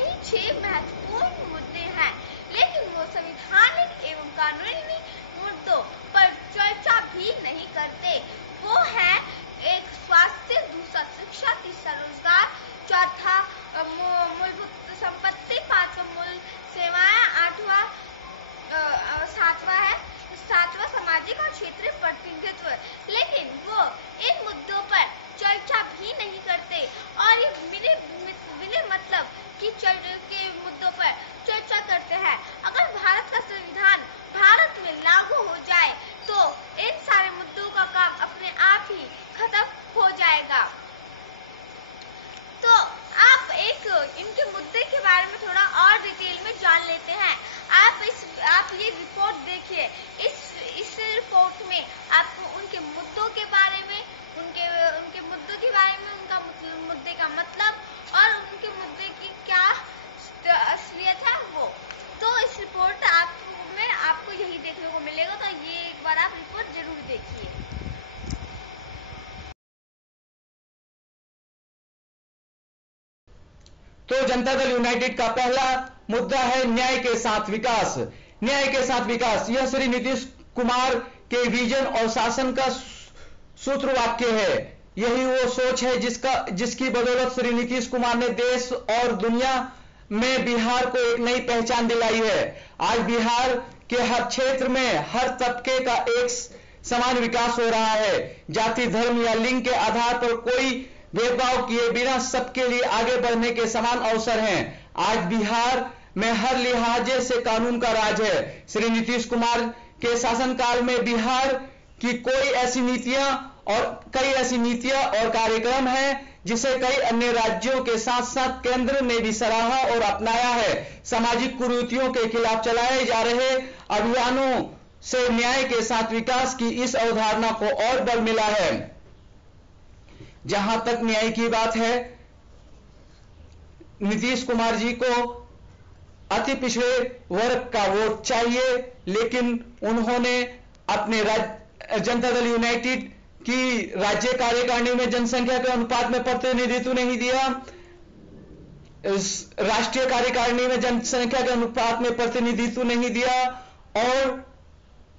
ही 6 महत्वपूर्ण मुद्दे हैं, लेकिन वो संवैधानिक एवं कानूनी मुद्दों पर चर्चा भी नहीं करते। वो है एक स्वास्थ्य, दूसरा शिक्षा, तीसरा रोजगार, चौथा मूलभूत संपत्ति, पांचवा मूल सेवाएं, आठवां सातवां सामाजिक और क्षेत्रीय प्रतिनिधित्व। लेकिन वो इन मुद्दों पर चर्चा भी नहीं करते और ये बिना मतलब के मुद्दों पर चर्चा करते हैं। अगर भारत का संविधान भारत में लागू हो जाए तो इन सारे मुद्दों का काम अपने आप ही खत्म हो जाएगा। तो आप इनके मुद्दे के बारे में थोड़ा और डिटेल में जान लेते हैं। आप ये रिपोर्ट देखिए। इस रिपोर्ट में आपको उनके मुद्दों के बारे में, उनके मुद्दों के बारे में, उनका मुद्दे का मतलब और उनके मुद्दे की क्या असलियत है वो। तो इस रिपोर्ट में आपको यही देखने को मिलेगा। तो ये एक बार आप रिपोर्ट जरूर देखिए। तो जनता दल यूनाइटेड का पहला मुद्दा है न्याय के साथ विकास। न्याय के साथ विकास, यह श्री नीतीश कुमार के विजन और शासन का सूत्र वाक्य है। यही वो सोच है जिसकी बदौलत श्री नीतीश कुमार ने देश और दुनिया में बिहार को एक नई पहचान दिलाई है। आज बिहार के हर क्षेत्र में हर तबके का एक समान विकास हो रहा है। जाति, धर्म या लिंग के आधार पर कोई भेदभाव किए बिना सबके लिए आगे बढ़ने के समान अवसर हैं। आज बिहार में हर लिहाजे से कानून का राज है। श्री नीतीश कुमार के शासनकाल में बिहार की कई ऐसी नीतियां और कार्यक्रम हैं जिसे कई अन्य राज्यों के साथ साथ केंद्र ने भी सराहा और अपनाया है। सामाजिक कुरीतियों के खिलाफ चलाए जा रहे अभियानों से न्याय के साथ विकास की इस अवधारणा को और बल मिला है। जहां तक न्याय की बात है, नीतीश कुमार जी को अति पिछड़े वर्ग का वोट चाहिए, लेकिन उन्होंने अपने जनता दल यूनाइटेड की राज्य कार्यकारिणी में जनसंख्या के अनुपात में प्रतिनिधित्व नहीं दिया, राष्ट्रीय कार्यकारिणी में जनसंख्या के अनुपात में प्रतिनिधित्व नहीं दिया और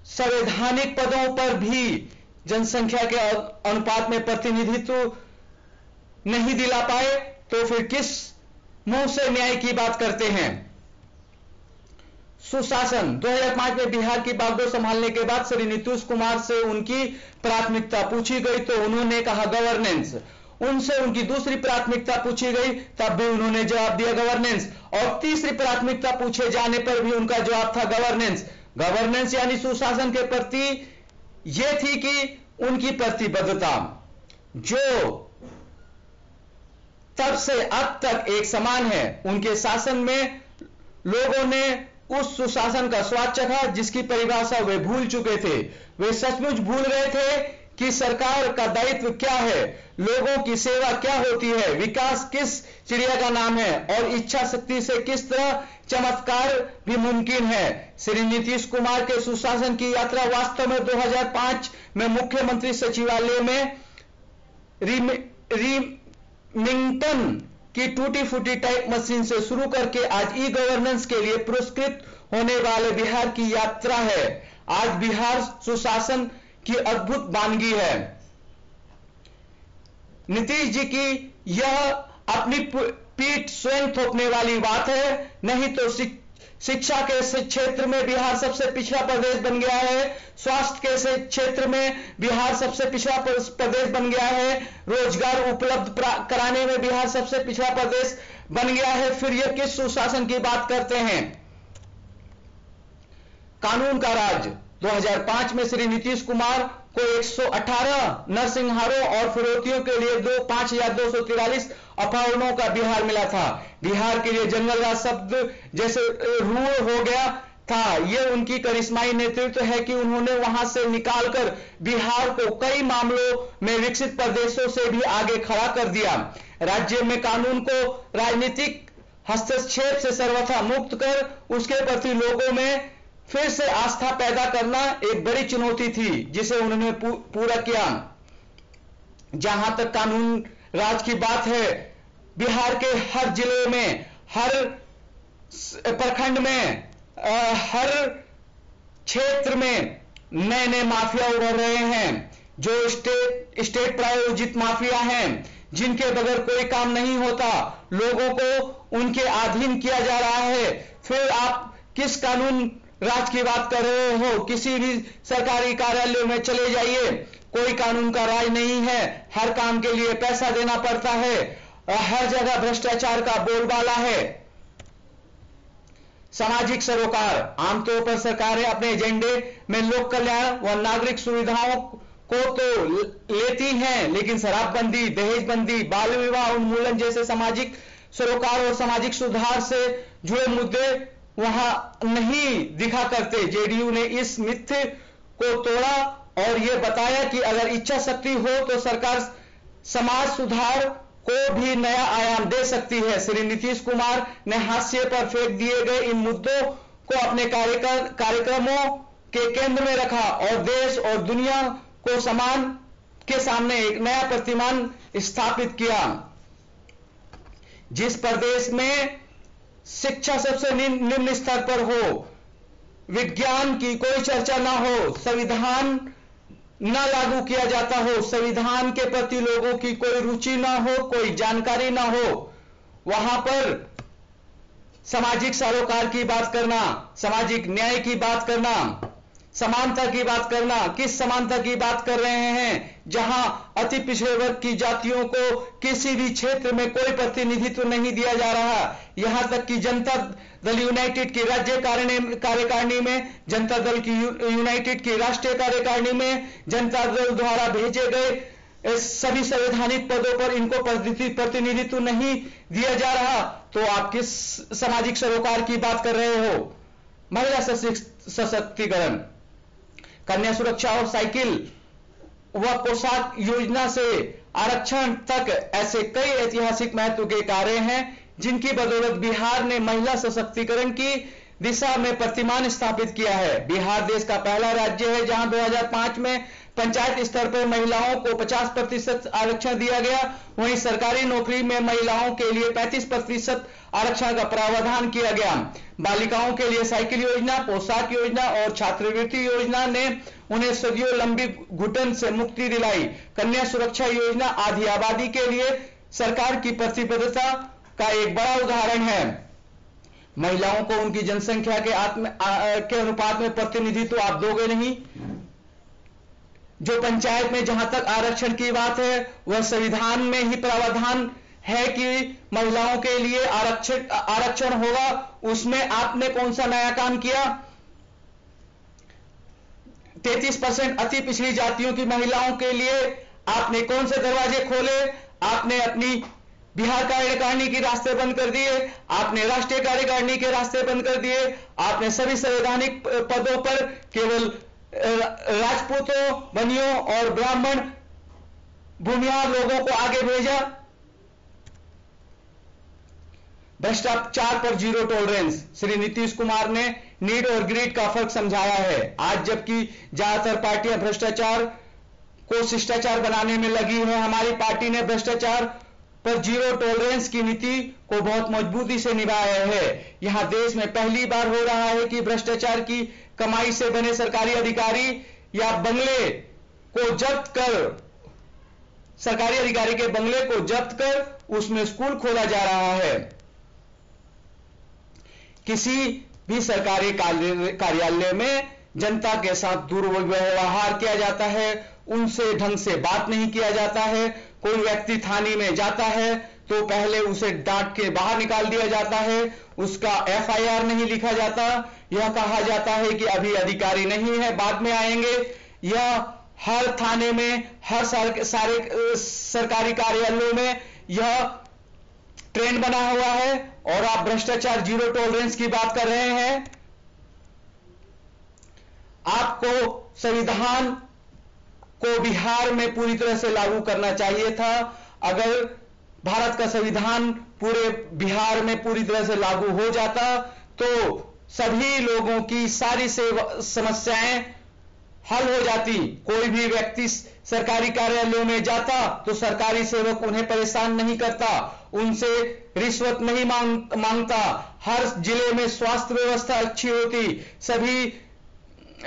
संवैधानिक पदों पर भी जनसंख्या के अनुपात में प्रतिनिधित्व नहीं दिला पाए। तो फिर किस मुंह से न्याय की बात करते हैं। सुशासन, 2005 में बिहार की बागडोर संभालने के बाद श्री नीतीश कुमार से उनकी प्राथमिकता पूछी गई तो उन्होंने कहा गवर्नेंस। उनसे उनकी दूसरी प्राथमिकता पूछी गई तब भी उन्होंने जवाब दिया गवर्नेंस, और तीसरी प्राथमिकता पूछे जाने पर भी उनका जवाब था गवर्नेंस। गवर्नेंस यानी सुशासन के प्रति यह थी कि उनकी प्रतिबद्धता, जो तब से अब तक एक समान है। उनके शासन में लोगों ने उस सुशासन का स्वाद चखा जिसकी परिभाषा वे भूल चुके थे। वे सचमुच भूल गए थे कि सरकार का दायित्व क्या है, लोगों की सेवा क्या होती है, विकास किस चिड़िया का नाम है और इच्छा शक्ति से किस तरह चमत्कार भी मुमकिन है। श्री नीतीश कुमार के सुशासन की यात्रा वास्तव में 2005 में मुख्यमंत्री सचिवालय में रिमिंगटन की टूटी फूटी टाइप मशीन से शुरू करके आज ई गवर्नेंस के लिए पुरस्कृत होने वाले बिहार की यात्रा है। आज बिहार सुशासन की अद्भुत वानगी है। नीतीश जी की यह अपनी पीठ स्वयं थोपने वाली बात है। नहीं तो शिक्षा के क्षेत्र में बिहार सबसे पिछड़ा प्रदेश बन गया है, स्वास्थ्य के क्षेत्र में बिहार सबसे पिछड़ा प्रदेश बन गया है, रोजगार उपलब्ध कराने में बिहार सबसे पिछड़ा प्रदेश बन गया है। फिर यह किस सुशासन की बात करते हैं। कानून का राज, 2005 में श्री नीतीश कुमार को 118 नरसंहारों और फिरौतियों के लिए 5243 अपहरणों का बिहार मिला था। बिहार के लिए जंगल राज शब्द जैसे रूढ़ हो गया था। यह उनकी करिश्माई नेतृत्व है कि उन्होंने वहां से निकालकर बिहार को कई मामलों में विकसित प्रदेशों से भी आगे खड़ा कर दिया। राज्य में कानून को राजनीतिक हस्तक्षेप से सर्वथा मुक्त कर उसके प्रति लोगों में फिर से आस्था पैदा करना एक बड़ी चुनौती थी, जिसे उन्होंने पूरा किया। जहां तक कानून राज की बात है, बिहार के हर जिले में हर प्रखंड में, हर क्षेत्र में नए नए माफिया उभर रहे हैं, जो स्टेट प्रायोजित माफिया हैं, जिनके बगैर कोई काम नहीं होता, लोगों को उनके अधीन किया जा रहा है। फिर आप किस कानून राज की बात कर रहे हो? किसी भी सरकारी कार्यालय में चले जाइए, कोई कानून का राज नहीं है। हर काम के लिए पैसा देना पड़ता है, हर जगह भ्रष्टाचार का बोलबाला है। सामाजिक सरोकार, आमतौर पर सरकारें अपने एजेंडे में लोक कल्याण व नागरिक सुविधाओं को तो लेती हैं, लेकिन शराबबंदी, दहेजबंदी, बाल विवाह उन्मूलन जैसे सामाजिक सरोकार और सामाजिक सुधार से जुड़े मुद्दे वहां नहीं दिखा करते। जेडीयू ने इस मिथ्य को तोड़ा और यह बताया कि अगर इच्छा शक्ति हो तो सरकार समाज सुधार को भी नया आयाम दे सकती है। श्री नीतीश कुमार ने हाशिए पर फेंक दिए गए इन मुद्दों को अपने कार्यक्रमों के केंद्र में रखा और देश और दुनिया को समान के सामने एक नया प्रतिमान स्थापित किया। जिस प्रदेश में शिक्षा सबसे निम्न स्तर पर हो, विज्ञान की कोई चर्चा ना हो, संविधान ना लागू किया जाता हो, संविधान के प्रति लोगों की कोई रुचि ना हो, कोई जानकारी ना हो, वहां पर सामाजिक सरोकार की बात करना, सामाजिक न्याय की बात करना, समानता की बात करना, किस समानता की बात कर रहे हैं? जहां अति पिछड़े वर्ग की जातियों को किसी भी क्षेत्र में कोई प्रतिनिधित्व नहीं दिया जा रहा। यहां तक कि जनता दल यूनाइटेड की राज्य कार्यकारिणी में, जनता दल की यूनाइटेड की राष्ट्रीय कार्यकारिणी में, जनता दल द्वारा भेजे गए सभी संवैधानिक पदों पर इनको प्रतिनिधित्व नहीं दिया जा रहा। तो आप किस सामाजिक सरोकार की बात कर रहे हो? महिला सशक्तिकरण, कन्या सुरक्षा और साइकिल व पोशाक योजना से आरक्षण तक ऐसे कई ऐतिहासिक महत्व के कार्य हैं जिनकी बदौलत बिहार ने महिला सशक्तिकरण की दिशा में प्रतिमान स्थापित किया है। बिहार देश का पहला राज्य है जहां 2005 में पंचायत स्तर पर महिलाओं को 50% आरक्षण दिया गया। वहीं सरकारी नौकरी में महिलाओं के लिए 35% आरक्षण का प्रावधान किया गया। बालिकाओं के लिए साइकिल योजना, पोशाक योजना और छात्रवृत्ति योजना ने उन्हें सदियों लंबी घुटन से मुक्ति दिलाई। कन्या सुरक्षा योजना आधी आबादी के लिए सरकार की प्रतिबद्धता का एक बड़ा उदाहरण है। महिलाओं को उनकी जनसंख्या के अनुपात में प्रतिनिधित्व आप दोगे नहीं। जो पंचायत में जहां तक आरक्षण की बात है, वह संविधान में ही प्रावधान है कि महिलाओं के लिए आरक्षण होगा। उसमें आपने कौन सा नया काम किया? 33% अति पिछड़ी जातियों की महिलाओं के लिए आपने कौन से दरवाजे खोले? आपने अपनी बिहार कार्यकारिणी के रास्ते बंद कर दिए, आपने राष्ट्रीय कार्यकारिणी के रास्ते बंद कर दिए, आपने सभी संवैधानिक पदों पर केवल राजपूतों, बनियों और ब्राह्मण भूमिहार लोगों को आगे भेजा। भ्रष्टाचार पर जीरो टॉलरेंस, श्री नीतीश कुमार ने नीड और ग्रीड का फर्क समझाया है। आज जबकि ज्यादातर पार्टियां भ्रष्टाचार को शिष्टाचार बनाने में लगी है, हमारी पार्टी ने भ्रष्टाचार पर जीरो टॉलरेंस की नीति को बहुत मजबूती से निभाया है। यहां देश में पहली बार हो रहा है कि भ्रष्टाचार की कमाई से बने सरकारी अधिकारी या बंगले को जब्त कर, सरकारी अधिकारी के बंगले को जब्त कर उसमें स्कूल खोला जा रहा है। किसी भी सरकारी कार्यालय में जनता के साथ दुर्व्यवहार किया जाता है, उनसे ढंग से बात नहीं किया जाता है। कोई व्यक्ति थाने में जाता है तो पहले उसे डांट के बाहर निकाल दिया जाता है, उसका FIR नहीं लिखा जाता। यह कहा जाता है कि अभी अधिकारी नहीं है, बाद में आएंगे। यह हर थाने में, हर सारे सरकारी कार्यालयों में यह ट्रेंड बना हुआ है। और आप भ्रष्टाचार जीरो टॉलरेंस की बात कर रहे हैं। आपको संविधान को बिहार में पूरी तरह से लागू करना चाहिए था। अगर भारत का संविधान पूरे बिहार में पूरी तरह से लागू हो जाता तो सभी लोगों की सारी समस्याएं हल हो जाती। कोई भी व्यक्ति सरकारी कार्यालयों में जाता तो सरकारी सेवक उन्हें परेशान नहीं करता, उनसे रिश्वत नहीं मांगता, हर जिले में स्वास्थ्य व्यवस्था अच्छी होती,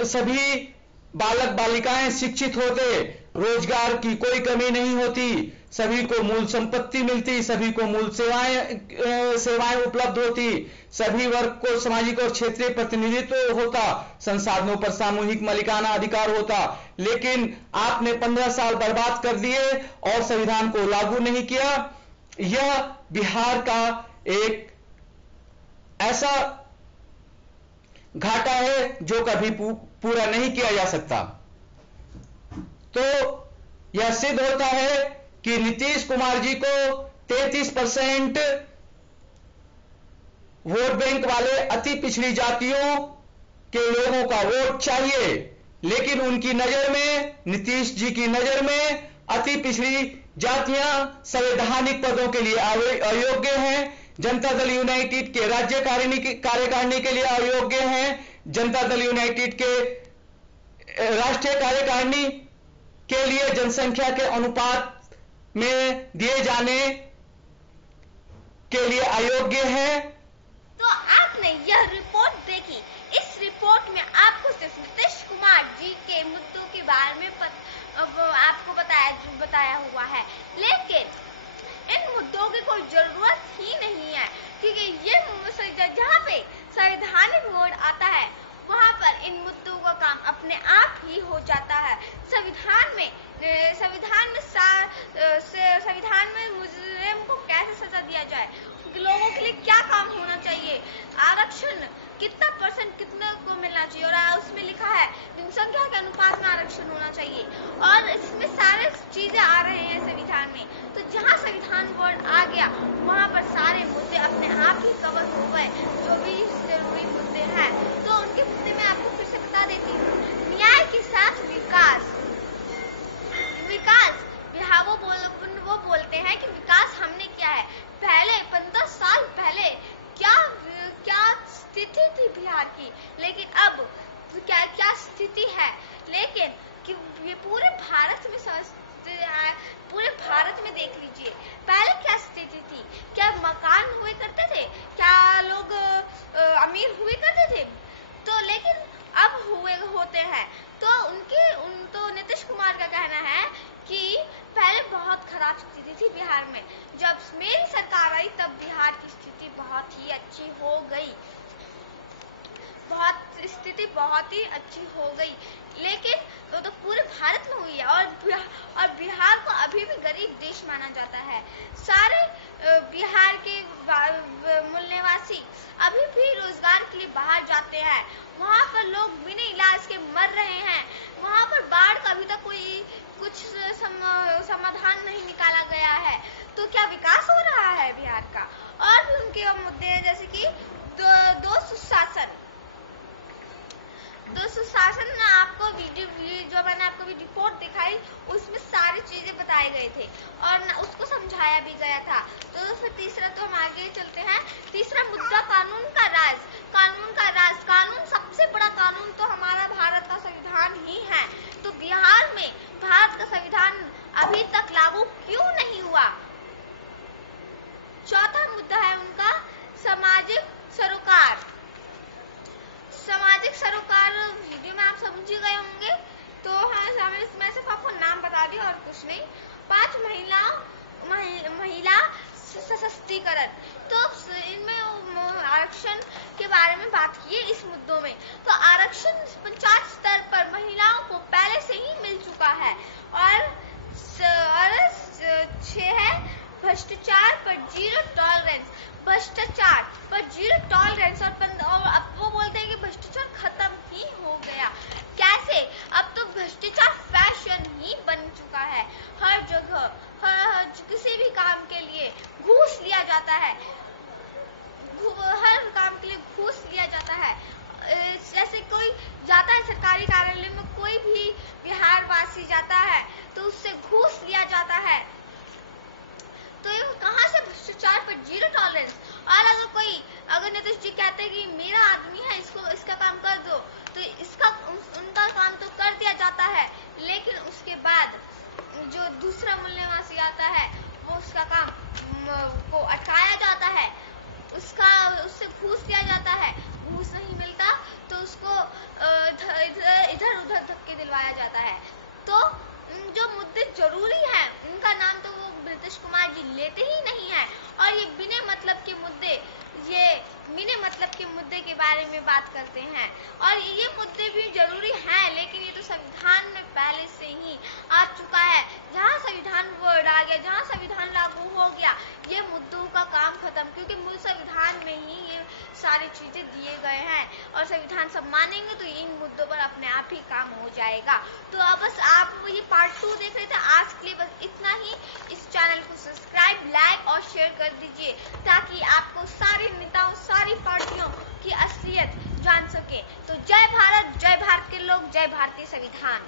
सभी बालक बालिकाएं शिक्षित होते, रोजगार की कोई कमी नहीं होती, सभी को मूल संपत्ति मिलती, सभी को मूल सेवाएं उपलब्ध होती, सभी वर्ग को सामाजिक और क्षेत्रीय प्रतिनिधित्व होता, संसाधनों पर सामूहिक मालिकाना अधिकार होता। लेकिन आपने 15 साल बर्बाद कर दिए और संविधान को लागू नहीं किया। यह बिहार का एक ऐसा घाटा है जो कभी पूरा नहीं किया जा सकता। तो यह सिद्ध होता है कि नीतीश कुमार जी को 33% वोट बैंक वाले अति पिछड़ी जातियों के लोगों का वोट चाहिए, लेकिन उनकी नजर में, नीतीश जी की नजर में अति पिछड़ी जातियां संवैधानिक पदों के लिए अयोग्य हैं, जनता दल यूनाइटेड के राज्य कार्यकारिणी के लिए अयोग्य हैं, जनता दल यूनाइटेड के राष्ट्रीय कार्यकारिणी के लिए जनसंख्या के अनुपात में दिए जाने के लिए अयोग्य है। तो आपने यह रिपोर्ट देखी। इस रिपोर्ट में आपको सिर्फ नीतीश कुमार जी के मुद्दों के बारे में आपको बताया हुआ है, लेकिन इन मुद्दों की कोई जरूरत ही नहीं है, क्योंकि ये जहाँ पे संवैधानिक मोड़ आता है वहां पर इन मुद्दों का काम अपने आप ही हो जाता है। संविधान में मुजरिम को कैसे सजा दिया जाए, लोगों के लिए क्या काम होना चाहिए, आरक्षण कितना % कितने को मिलना चाहिए, और उसमें लिखा है जनसंख्या के अनुपात में आरक्षण होना चाहिए, और इसमें सारे चीजें आ रहे हैं संविधान में। तो जहां संविधान वर्ड आ गया वहां पर सारे मुद्दे अपने आप ही कवर हो गए, जो भी जरूरी मुद्दे हैं। तो उनके मुद्दे में आपको फिर से बता देती हूँ। न्याय के साथ विकास वो बोलते हैं कि विकास हमने किया है। पहले 15 साल पहले क्या स्थिति थी बिहार की, लेकिन अब क्या स्थिति है। लेकिन कि ये पूरे भारत में देख लीजिए, पहले क्या स्थिति थी, क्या मकान हुए करते थे, क्या लोग अमीर हुए करते थे, तो लेकिन अब होते हैं। तो नीतीश कुमार का कहना है कि पहले बहुत खराब स्थिति थी बिहार में, जब मेरी सरकार आई तब बिहार की स्थिति बहुत ही अच्छी हो गई, स्थिति बहुत ही अच्छी हो गई। लेकिन वो तो पूरे भारत में हुई है, और बिहार को अभी भी गरीब देश माना जाता है। सारे बिहार के मूल निवासी अभी भी रोजगार के लिए बाहर जाते हैं, वहाँ पर लोग बिना इलाज के मर रहे हैं, वहाँ पर बाढ़ का अभी तक कुछ समाधान नहीं निकाला गया है। तो क्या विकास हो रहा है बिहार का? और भी उनके मुद्दे हैं, जैसे कि दो सुशासन में आपको जो मैंने आपको रिपोर्ट दिखाई उसमें सारी चीजें बताए गए थे और उसको समझाया भी गया था। तो फिर तीसरा, तो हम आगे चलते हैं। तीसरा मुद्दा कानून का राज। कानून सबसे बड़ा कानून तो हमारा भारत का संविधान ही है। तो बिहार में भारत का संविधान अभी तक लागू क्यों नहीं हुआ? चौथा मुद्दा है उनका सामाजिक सरोकार। वीडियो में आप समझ गए होंगे, तो हाँ, मैं सिर्फ आपको नाम बता दी और कुछ नहीं। 5 महिला सशक्तिकरण। तो इनमें आरक्षण के बारे में बात की है इस मुद्दों में। तो आरक्षण पंचायत स्तर पर महिलाओं को पहले से ही मिल चुका है। और 6 है भ्रष्टाचार पर जीरो टॉलरेंस। और अब वो बोलते हैं कि भ्रष्टाचार खत्म ही हो गया। कैसे? अब तो भ्रष्टाचार फैशन ही बन चुका है। हर जगह किसी भी काम के लिए घूस लिया जाता है, हर काम के लिए घूस लिया जाता है। जैसे कोई जाता है सरकारी कार्यालय में, कोई भी बिहार वासी जाता है तो उससे घूस लिया जाता है। तो ये कहाँ से भ्रष्टाचार पर जीरो टॉलरेंस? और अगर अगर नीतीश जी कहते हैं कि मेरा आदमी है, इसका काम कर दो, तो उनका काम तो कर दिया जाता है, लेकिन उसके बाद जो दूसरा मूल्यवासी आता है वो उसका काम को अटकाया जाता है, उससे घूस दिया जाता है, घूस नहीं मिलता तो उसको इधर उधर धक्के दिलवाया जाता है। तो जो मुद्दे जरूरी हैं उनका नाम तो वो नीतीश कुमार जी लेते ही नहीं है, और ये बिना मतलब के मुद्दे के बारे में बात करते हैं। और ये मुद्दे भी जरूरी हैं, लेकिन ये तो संविधान में पहले से ही आ चुका है। जहाँ संविधान वर्ड आ गया, जहाँ संविधान लागू हो गया, ये मुद्दों का काम खत्म, क्योंकि मूल संविधान में ही ये सारी चीजें दिए गए हैं, और संविधान सब मानेंगे तो इन मुद्दों पर अपने आप ही काम हो जाएगा। तो अब बस आप ये पार्ट 2 देख रहे थे, आज के लिए बस इतना ही। इस चैनल को सब्सक्राइब, लाइक और शेयर कर दीजिए, ताकि आपको सारे नेताओं, सारी पार्टियों की असलियत जान सके। तो जय भारत के लोग, जय भारतीय संविधान।